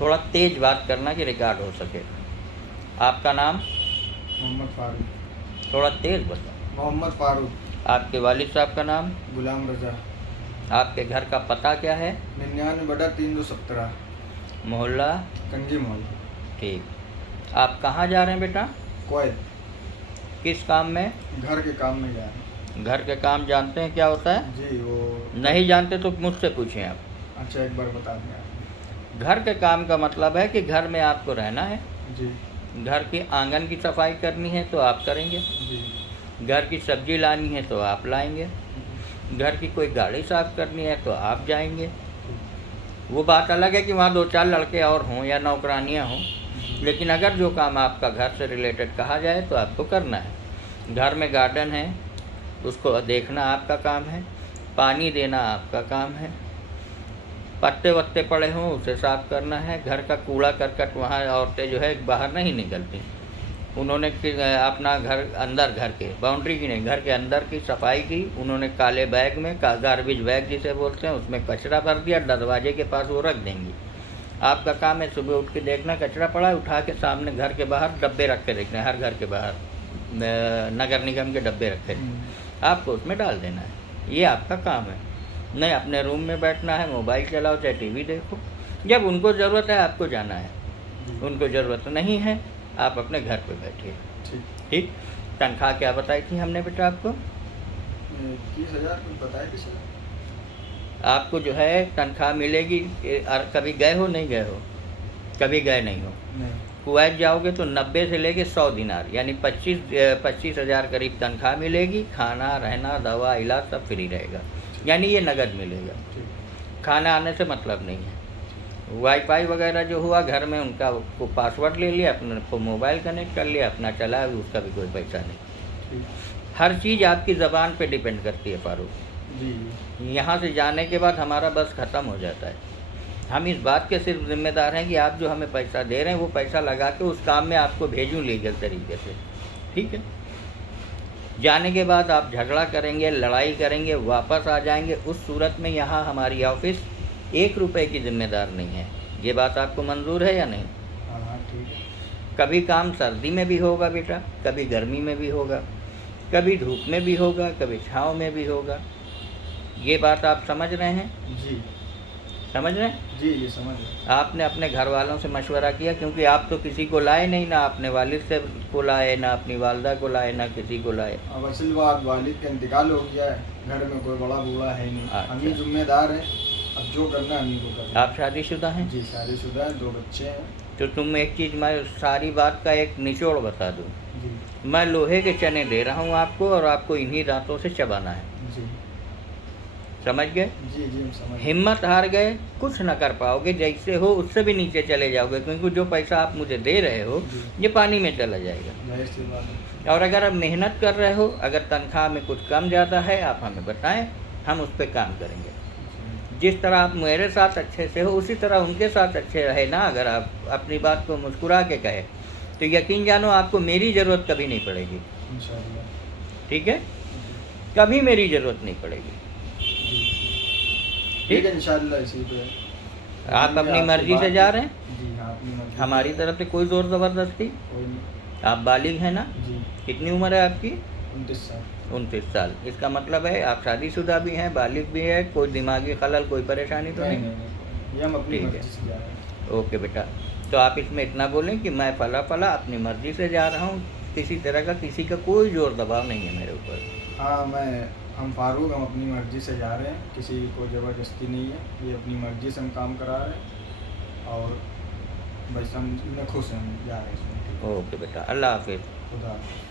थोड़ा तेज बात करना कि रिकॉर्ड हो सके। आपका नाम? मोहम्मद फारूक। थोड़ा तेज बताओ। मोहम्मद फारूक। आपके वालिद साहब का नाम? गुलाम रजा। आपके घर का पता क्या है? 99/317। मोहल्ला? कंगी मॉल। ठीक। आप कहाँ जा रहे हैं बेटा? कोयत। किस काम में? घर के काम में जा रहे हैं। घर के काम जानते हैं क्या होता है? जी वो नहीं जानते तो मुझसे पूछें आप। अच्छा, एक बार बता दें आप। घर के काम का मतलब है कि घर में आपको रहना है। जी घर के आंगन की सफाई करनी है तो आप करेंगे। जी। घर की सब्जी लानी है तो आप लाएंगे। घर की कोई गाड़ी साफ करनी है तो आप जाएंगे। वो बात अलग है कि वहाँ 2-4 लड़के और हों या नौकरानियाँ हों, लेकिन अगर जो काम आपका घर से रिलेटेड कहा जाए तो आपको करना है। घर में गार्डन है, उसको देखना आपका काम है। पानी देना आपका काम है। पत्ते वत्ते पड़े हों उसे साफ़ करना है। घर का कूड़ा करकट, वहाँ औरतें जो है बाहर नहीं निकलती। उन्होंने अपना घर के बाउंड्री की नहीं, घर के अंदर की सफाई की। उन्होंने काले बैग में, गार्बेज बैग जिसे बोलते हैं, उसमें कचरा भर दिया, दरवाजे के पास वो रख देंगी। आपका काम है सुबह उठ के देखना कचरा पड़ा है, उठा के सामने घर के बाहर डब्बे रख के देखना है। हर घर के बाहर नगर निगम के डब्बे रखे, आपको उसमें डाल देना है। ये आपका काम है। नहीं अपने रूम में बैठना है, मोबाइल चलाओ चाहे टीवी देखो। जब उनको ज़रूरत है आपको जाना है, उनको ज़रूरत नहीं है आप अपने घर पे बैठिए। ठीक। तनख्वाह क्या बताई थी हमने बेटा आपको? 21,000 बताया किसी ने? आपको जो है तनख्वाह मिलेगी। कभी गए हो नहीं गए हो? कभी गए नहीं हो? नहीं। कुवैत जाओगे तो 90 से लेके 100 दिनार यानी 25,000 करीब तनख्वाह मिलेगी। खाना रहना दवा इलाज सब फ्री रहेगा, यानी ये नगद मिलेगा। खाना आने से मतलब नहीं है। वाईफाई वगैरह जो हुआ घर में, उनका को पासवर्ड ले लिया, अपने को मोबाइल कनेक्ट कर लिया, अपना चला, उसका भी कोई पैसा नहीं। हर चीज़ आपकी ज़बान पे डिपेंड करती है फारूक जी। यहाँ से जाने के बाद हमारा बस ख़त्म हो जाता है। हम इस बात के सिर्फ जिम्मेदार हैं कि आप जो हमें पैसा दे रहे हैं वो पैसा लगा के उस काम में आपको भेजूँ लीगल तरीके से। ठीक है। जाने के बाद आप झगड़ा करेंगे, लड़ाई करेंगे, वापस आ जाएंगे, उस सूरत में यहाँ हमारी ऑफिस 1 रुपये की जिम्मेदार नहीं है। ये बात आपको मंजूर है या नहीं? हाँ ठीक है। कभी काम सर्दी में भी होगा बेटा, कभी गर्मी में भी होगा, कभी धूप में भी होगा, कभी छाँव में भी होगा। ये बात आप समझ रहे हैं? जी समझ रहे हैं? जी ये समझ रहे। आपने अपने घर वालों से मशवरा किया, क्योंकि आप तो किसी को लाए नहीं, ना अपने वालिद से को लाए, ना अपनी वालदा को लाए, ना किसी को लाए। अब असल बात वालिद का इंतकाल हो गया है, घर में कोई बड़ा बूढ़ा है नहीं। हम ही जिम्मेदार हैं, अब जो करना है हम ही को करना। आप शादीशुदा हैं? जी शादीशुदा है, 2 बच्चे हैं। तो तुम एक चीज़, मैं सारी बात का एक निचोड़ बता दूँ। जी मैं लोहे के चने दे रहा हूँ आपको, और आपको इन्हीं दांतों से चबाना है। जी समझ गए? जी जी हम समझ। हिम्मत हार गए, कुछ न कर पाओगे। जैसे हो उससे भी नीचे चले जाओगे, क्योंकि जो पैसा आप मुझे दे रहे हो ये पानी में चला जाएगा। जाहिर सी बात है। और अगर आप मेहनत कर रहे हो, अगर तनख्वाह में कुछ कम ज़्यादा है, आप हमें बताएं, हम उस पर काम करेंगे। जिस तरह आप मेरे साथ अच्छे से हो, उसी तरह उनके साथ अच्छे रहे ना। अगर आप अपनी बात को मुस्कुरा के कहे तो यकीन जानो आपको मेरी ज़रूरत कभी नहीं पड़ेगी। इंशाअल्लाह। ठीक है? कभी मेरी ज़रूरत नहीं पड़ेगी। ठीक है इंशाअल्लाह। इसी पे आप अपनी मर्जी से जा रहे हैं? जी हाँ अपनी मर्जी। हमारी तरफ से कोई ज़ोर ज़बरदस्ती। कोई नहीं। आप बालिग हैं ना? जी। कितनी उम्र है आपकी? 29 साल। 29 साल। इसका मतलब है आप शादीशुदा भी हैं, बालिग भी है, कोई दिमागी खलल, कोई परेशानी तो नहीं? ये हम अपनी ठीक मर्जी से जा रहे हैं। है। ओके बेटा, तो आप इसमें इतना बोलें कि मैं फला फला अपनी मर्जी से जा रहा हूँ, किसी तरह का किसी का कोई ज़ोर दबाव नहीं है मेरे ऊपर। हाँ हम फारूक, हम अपनी मर्जी से जा रहे हैं, किसी को ज़बरदस्ती नहीं है। ये अपनी मर्जी से हम काम करा रहे हैं, और बस हम खुश हैं, हम जा रहे हैं इसमें। ओके बेटा, अल्लाह हाफिज़। खुदा हाफिज़।